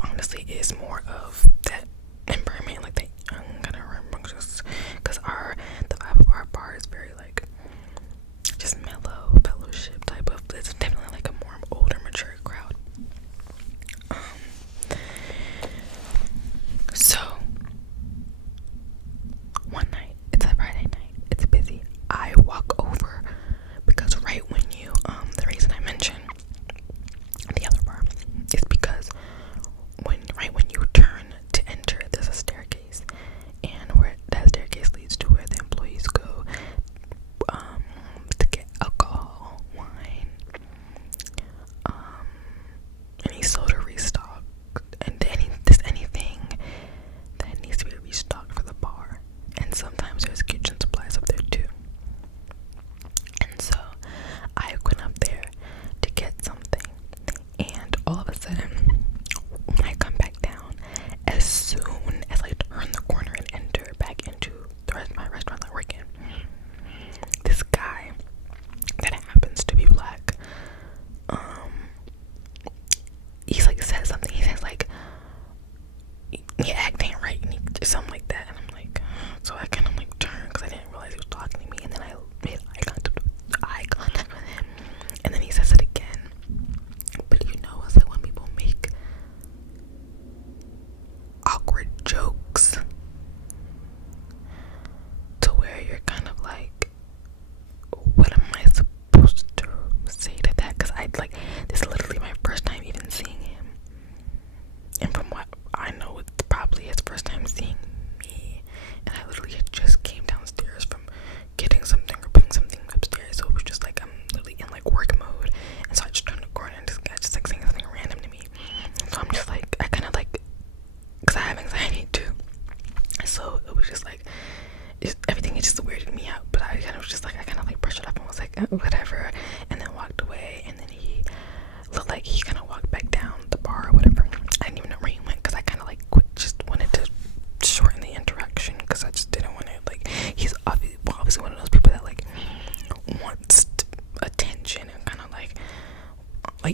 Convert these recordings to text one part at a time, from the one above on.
honestly is more of that environment, like that young kind of rambunctious, because the vibe of our bar is very like just mellow fellowship type of. It's definitely like a more older, mature crowd. So one night, it's a Friday night, it's busy. I walk over because right when you the reason I mentioned the other bar is because right when you turn to enter, there's a staircase, and where that staircase leads to where the employees go to get alcohol, wine, any soda restock, and anything that needs to be restocked for the bar. And sometimes there's kitchen supplies up there too. And so I went up there to get something, and all of a sudden, when I come back down, as soon as I turn the corner and enter back into my restaurant that I work in, this guy that happens to be black, he's like says something. He says like, "Your act ain't right," and something like that. And I'm like, so I kind of like turned because I didn't realize he was talking to me, and then I made eye contact with him, and then he says it again. But it's like when people make awkward jokes to where you're kind of like, what am I supposed to say to that? Because this is literally my first time even seeing him, and from what I know, it's probably his first time seeing me, and I literally just came downstairs from getting something or putting something upstairs, so it was just like I'm literally in like work mode, and so I just turned the corner and this guy just like saying something random to me. So I'm just like, I kind of like, because I have anxiety too, so it was just like, everything just weirded me out. But I kind of was just like, I kind of like brushed it off and was like, whatever, and then walked away. And then he looked like he kind of walked back down the bar or whatever. I didn't even know where he went because I kind of like just wanted to shorten the interaction because I just didn't want to like. He's obviously one of those people that like wants attention and kind of like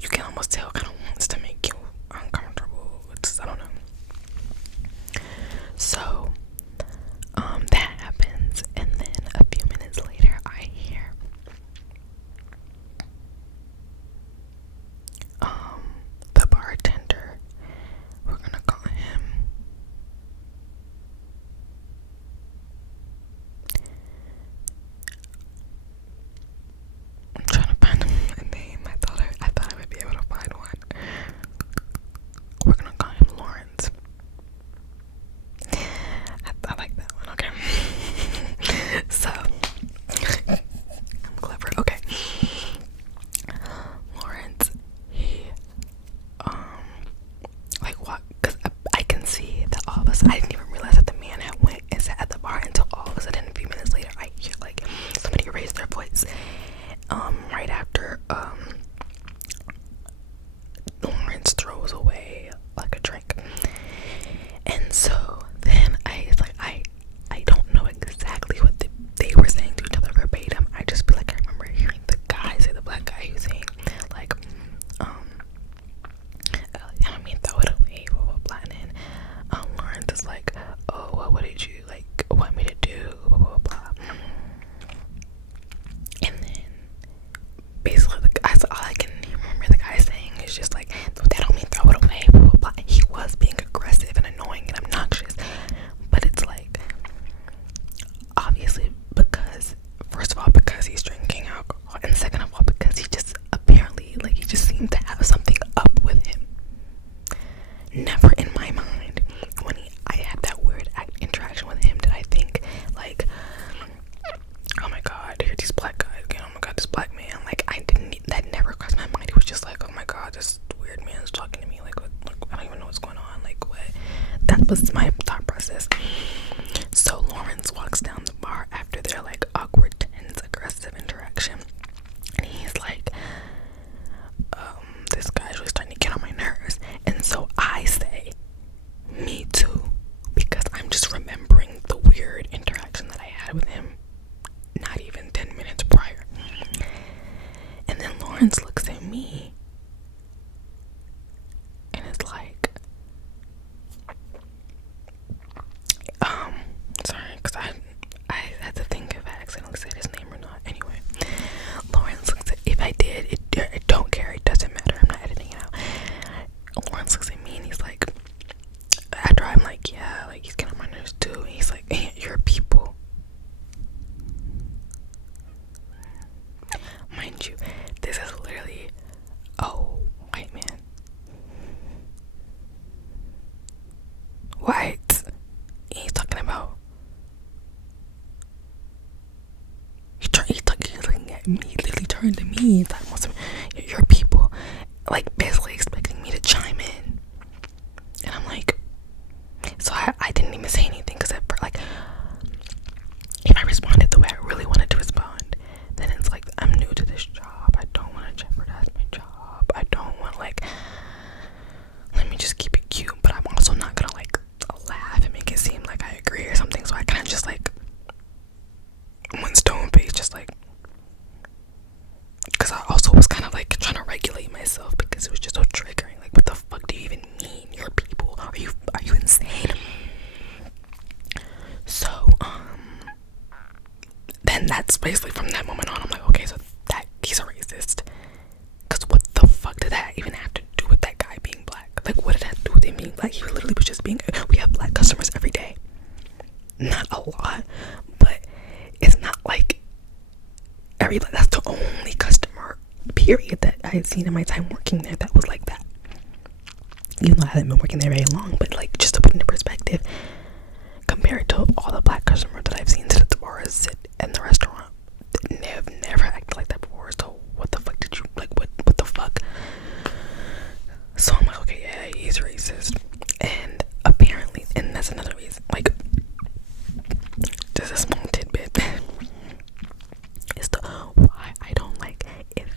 you can almost tell kind of wants to make you uncomfortable. I don't know. So that happens, and then a few minutes later I hear the bartender, we're gonna call him I'm trying to find a name. I thought I would be able to find one. We're gonna call him Lawrence. I like that one. Okay. So I'm clever. Okay. Lawrence, he like what? Because I can see that all of a sudden I didn't even realize that the man had went and sat at the bar until all of a sudden a few minutes later I hear like somebody raise their voice. Right after Lawrence throws away like a drink, and so then I don't know exactly what they were saying to each other verbatim. I just feel like I remember hearing the black guy who's saying like I don't mean throw it away, blah blah blah. And then Lawrence is like, oh well, what did you like want me to do, blah blah blah. And then basically all I can remember the guy saying is just like, that don't mean throw it away, blah blah blah. He was being aggressive and annoying and obnoxious, but it's like obviously because first of all because he's drinking alcohol, and second of all because he just apparently like he just seemed to have something up with him. Never in my mind when I had that weird interaction with him did I think like, oh my god, here these black guys again, oh my god, this black man. Like that never crossed my mind. It was just like, oh my god, this weird man's talking to me, like, what, I don't even know what's going on, like what. That was my thought process. So Lawrence walks down the bar after their like awkward, tense, aggressive interaction, and he's like, this guy's really starting to get on my nerves. And so I say, me too, because I'm just remembering the weird interaction that I had with him not even 10 minutes prior. And then Lawrence looks at me and is like, he literally turned to me and thought, "Most of your people," like basically expecting me to chime in, and I'm like, so I didn't even say anything because like if I responded the way I really wanted to respond, then it's like I'm new to this job. I don't want to jeopardize my job. I don't want like let me just keep it cute, but I'm also not gonna like laugh and make it seem like I agree or something. So I kind of just like went stone face, just like, because I also was kind of like trying to regulate myself because it was just so triggering. Like, what the fuck do you even mean? Your people? Are you insane? So then that's basically from that moment on. I'm like, okay, so that he's a racist. Because what the fuck did that even have to do with that guy being black? Like, what did that do with him being black? He literally was just being. We have black customers every day. Not a lot, but it's not like that's the only customer period that I had seen in my time working there that was like that. Even though I hadn't been working there very long, but like just to put into perspective, compared to all the black customers that I've seen sit at the bar, sit in the restaurant, they've never acted like that before. So what the fuck did you like? What the fuck? So I'm like, okay, yeah, he's racist, and apparently, and that's another reason. Like, there's a small tidbit. Is the why I don't like if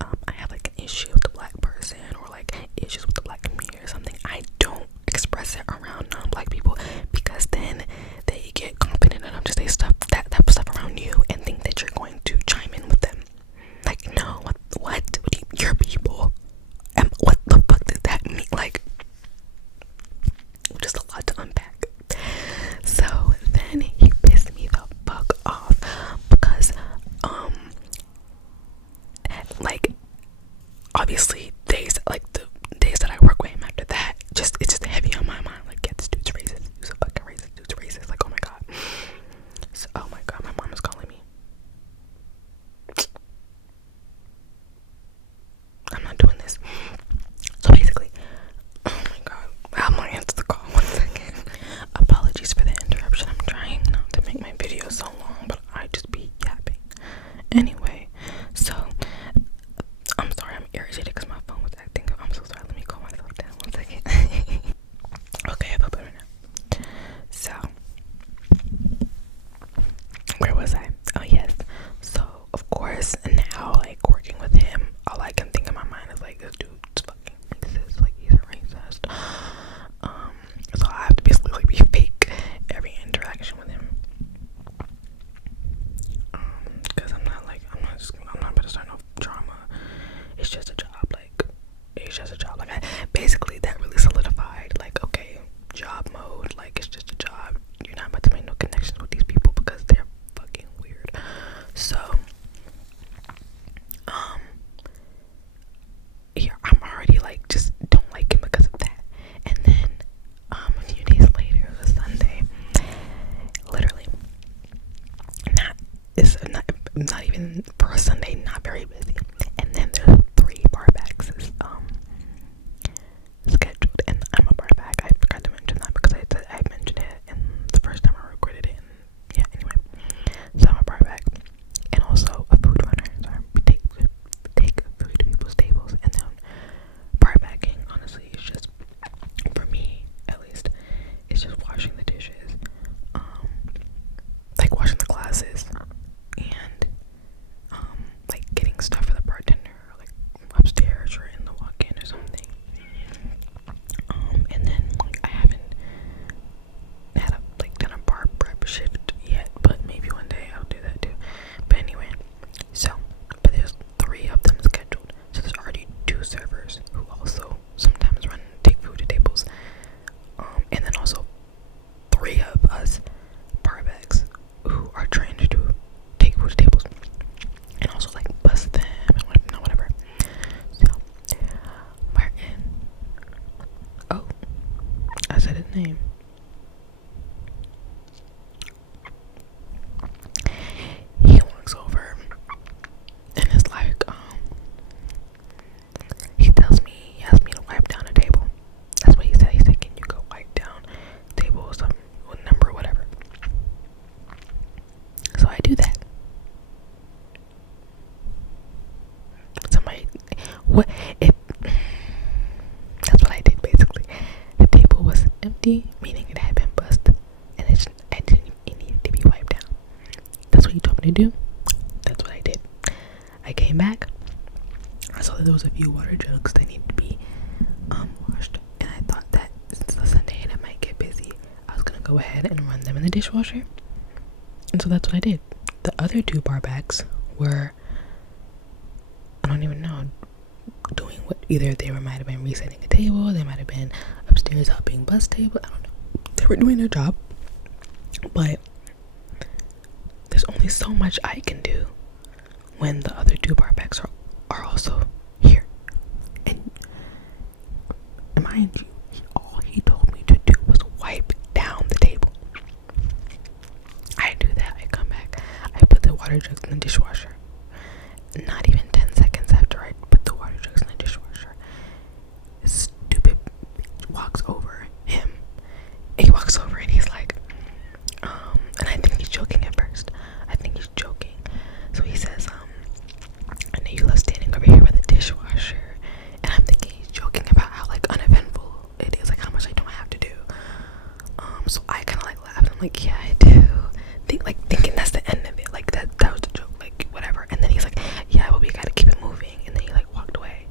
I have like an issue with the black person or like issues with the black community or something, I don't express it around non-black people, because then they get confident enough to say stuff that type of stuff around you and think that you're going to chime in with them. Like, no, what do you, your people, and what the fuck does that mean? Like, just a lot to unpack. So then he pissed me the fuck off because like obviously days like the days that I work with him after that, it's just heavy on my mind. Like, yeah, this dude's racist. He's a fucking racist. Dude's racist. Like, oh my god. So, oh my god, my mom is calling me. I'm not doing this. So basically, oh my god, I'm gonna answer the call 1 second. Apologies for the interruption. I'm trying not to make my video so long, but I just be yapping. Anyway, so I'm sorry, I'm irritated because my phone was acting up. I'm so sorry. Let me calm myself down 1 second. Okay, I feel better now. So, where was I? Oh yes. So of course now, like working with him, all I can think in my mind is like, this dude's fucking racist. Like, he's a racist. So I have to basically like be fake every interaction with him. Because I'm not about to start no drama. It's just a job. Like, it's just a job. Like, basically that really solidified, like, okay, job mode. Like, it's just a job. You're not about to make no connections with these people because they're fucking weird. So yeah, I'm already like just don't like him because of that. And then a few days later, it was a Sunday, literally not even for a Sunday, not very busy. And then there's 3 bar backs scheduled, and I'm a bar back. I forgot to mention that because I mentioned it in the first time I recorded it. And yeah, anyway, so I'm a bar back and also a food runner. So I take food to people's tables, and then bar backing, honestly, is just, for me at least, it's just washing the dishes, like washing the glasses, and like getting stuff for the bartender, like upstairs or in the walk-in or something. And then like I haven't had done a bar prep shift yet, but maybe one day I'll do that too. But anyway, but there's 3 of them scheduled, so there's already 2 servers who also sometimes take food to tables, and then also 3 of us bar backs who are trained to take food to tables and also like bust them and whatever. So Martin, oh, I said his name. He walks over and is like, he asks me to wipe down a table. That's what he said. He said, can you go wipe down a table or something, with number, whatever. So I do that. what if that's what I did basically. The table was empty, meaning it had been bussed, and it needed to be wiped down. That's what you told me to do. That's what I did. I came back. I saw that there was a few water jugs that needed to be washed, and I thought that since it's a Sunday and it might get busy, I was gonna go ahead and run them in the dishwasher. And so that's what I did. The other 2 bar bags were, I don't even know, doing what, either they might have been resetting a table, they might have been upstairs helping bus table, I don't know. They were doing their job, but there's only so much I can do when the other 2 bar bags are also here. And mind you, all he told me to do was wipe down the table. I do that. I come back. I put the water jugs in the dishwasher. Not even 10 seconds after I put the water jugs in the dishwasher, this stupid bitch walks over him. He walks over and he's like, and I think he's joking at first. I think he's joking. So he says, I know you love standing over here by the dishwasher. And I'm thinking he's joking about how like uneventful it is, like how much I don't have to do. So I kind of like laughed. I'm like, yeah, I do. Thinking that's the end of it. Like that was the joke. Like whatever. And then he's like, yeah, well we gotta keep it moving. And then he like walked away.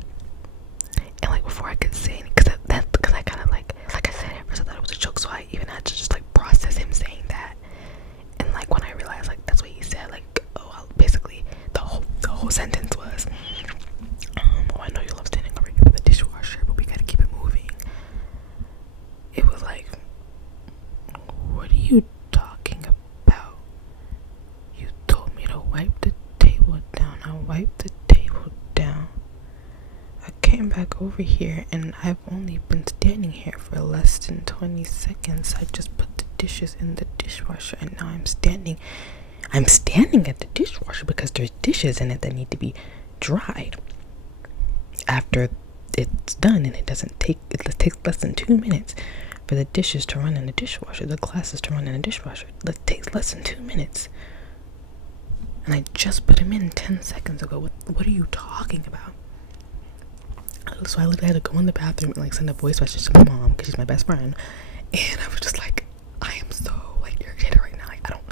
And like before I could say anything, because I kind of like I said at first I thought it was a joke, so I even had to just like process him saying that. And like when I realized like that's what he said, like basically the whole sentence was, oh, I know you love standing over here with the dishwasher, but we gotta keep it moving. It was like, what are you talking about? You told me to wipe the table down. I wiped the table down. I came back over here and I've only been standing here for less than 20 seconds. I just put the dishes in the dishwasher and now I'm standing at the dishwasher because there's dishes in it that need to be dried after it's done, and it takes less than 2 minutes for the dishes to run in the dishwasher, the glasses to run in the dishwasher. It takes less than 2 minutes, and I just put them in 10 seconds ago. What are you talking about? So I literally had to go in the bathroom and like send a voice message to my mom because she's my best friend, and I was just like, I am so like irritated right now. Like I don't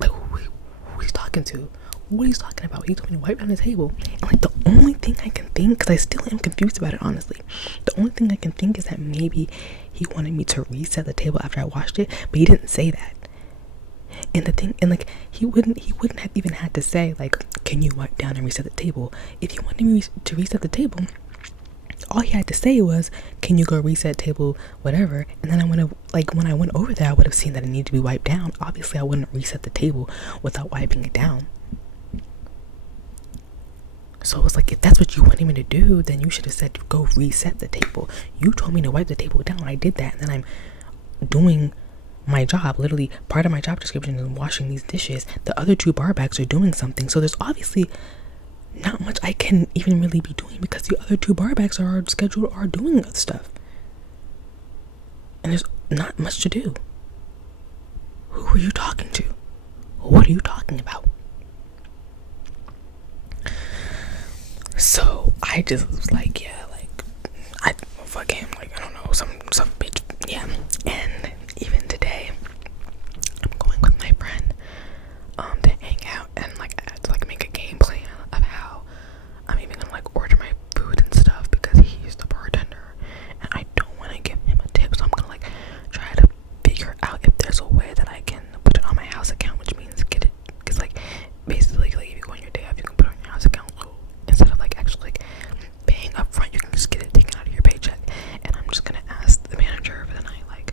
who he's talking to. What he's talking about. He told me to wipe down the table, and like the only thing I can think, because I still am confused about it honestly, the only thing I can think is that maybe he wanted me to reset the table after I washed it, but he didn't say that. And the thing, and like he wouldn't have even had to say like, can you wipe down and reset the table? If he wanted me to reset the table, all he had to say was, can you go reset table whatever, and then I would have, like when I went over there, I would have seen that it needed to be wiped down. Obviously I wouldn't reset the table without wiping it down. So it was like, if that's what you wanted me to do, then you should have said go reset the table. You told me to wipe the table down. I did that, and then I'm doing my job. Literally, part of my job description is washing these dishes. The other 2 bar bags are doing something. So there's obviously not much I can even really be doing because the other 2 bar bags are scheduled are doing other stuff. And there's not much to do. Who are you talking to? What are you talking about? So I just was like, yeah, like I fuck him, like I don't know, some bitch, yeah. And even today, I'm going with my friend to hang out and like I had to like make a game plan of how I'm even gonna like order my food and stuff because he's the bartender and I don't want to give him a tip, so I'm gonna like try to figure out if there's a way that I can put it on my house account, which means get it, because like basically like if you go on your day off, you can put it on your house account. So instead of like actually like paying up front, you can just get it taken out of your paycheck. And I'm just gonna ask the manager for the night, like,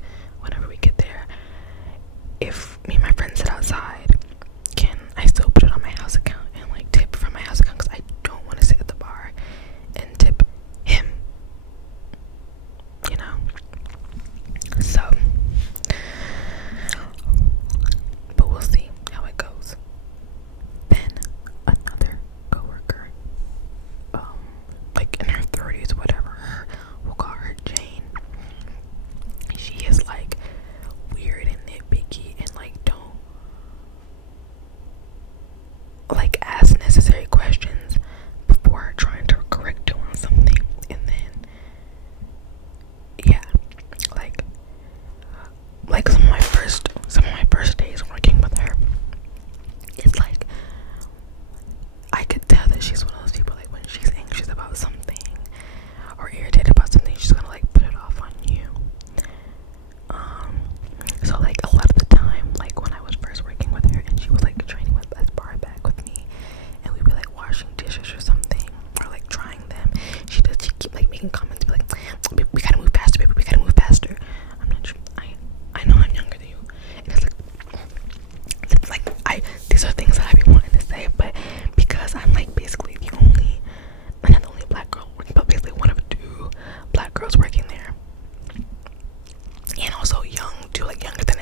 like younger than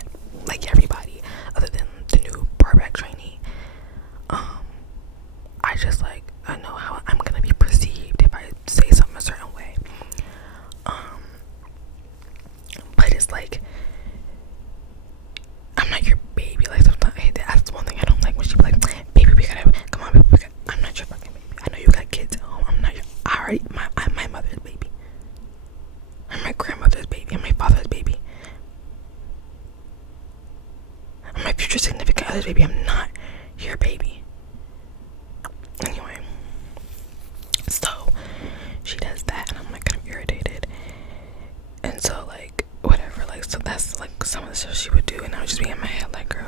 like everybody other than the new barback trainee. I just like, I know how I'm gonna be perceived if I say something a certain way. But it's like, I'm not your baby. Like sometimes that's one thing I don't like, when she be like, baby, we gotta come on, baby, I'm not your fucking baby. I know you got kids at home. I'm not your, I'm my mother's baby. I'm my grandmother's baby. I'm my father's baby. I'm my future significant other's baby. I'm not your baby. Anyway, so she does that, and I'm like kind of irritated. And so like whatever, like, so that's like some of the stuff she would do, and I would just be in my head like, girl,